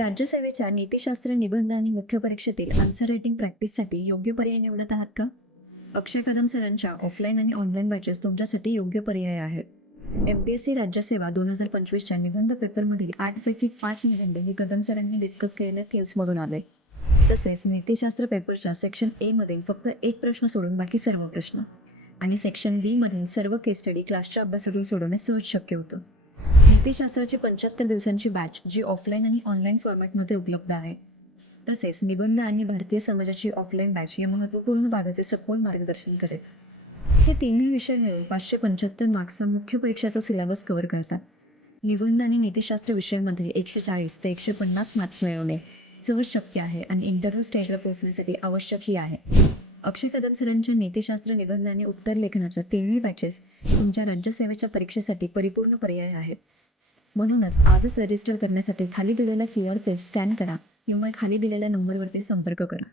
राज्यसेवेच्या नीतिशास्त्र निबंध आणि मुख्य परीक्षेतील आन्सर रायटिंग प्रॅक्टिससाठी योग्य पर्याय निवडत आहात का? अक्षय कदम सरांच्या ऑफलाईन आणि ऑनलाईन बॅचेस तुमच्यासाठी योग्य पर्याय आहेत. MPSC राज्यसेवा 2025च्या निबंध पेपरमधील 8 पैकी 5 निबंध हे कदम सरांनी डिस्कस केलेल्या थीम्समधून आले. तसेच नीतिशास्त्र पेपरच्या सेक्शन ए मधील फक्त एक प्रश्न सोडून बाकी सर्व प्रश्न आणि सेक्शन बी मधील सर्व केस स्टडी क्लासच्या अभ्यासातून सोडवणे सहज शक्य होतं. नीतिशास्त्राची 75 दिवसांची बॅच जी ऑफलाईन आणि ऑनलाईन फॉर्मॅटमध्ये उपलब्ध आहे. तसेच निबंध आणि भारतीय समाजाची ऑफलाईन बॅच या महत्त्वपूर्ण भागाचे सखोल मार्गदर्शन करेल. हे तिन्ही विषय मिळून 575 मार्क्सचा मुख्य परीक्षेचा सिलेबस कव्हर करतात. निबंध आणि नीतिशास्त्र विषयामध्ये 140 ते 150 मार्क्स मिळवणे सहज शक्य आहे आणि इंटरव्ह्यू स्टेजवर पोहोचण्यासाठी आवश्यकही आहे. अक्षय कदम सरांच्या नीतिशास्त्र निबंध आणि उत्तर लेखनाच्या तिन्ही बॅचेस तुमच्या राज्यसेवेच्या परीक्षेसाठी परिपूर्ण पर्याय आहेत. म्हणूनच आजच रजिस्टर करण्यासाठी खाली दिलेला QR कोड स्कॅन करा किंवा खाली दिलेल्या नंबरवरती संपर्क करा.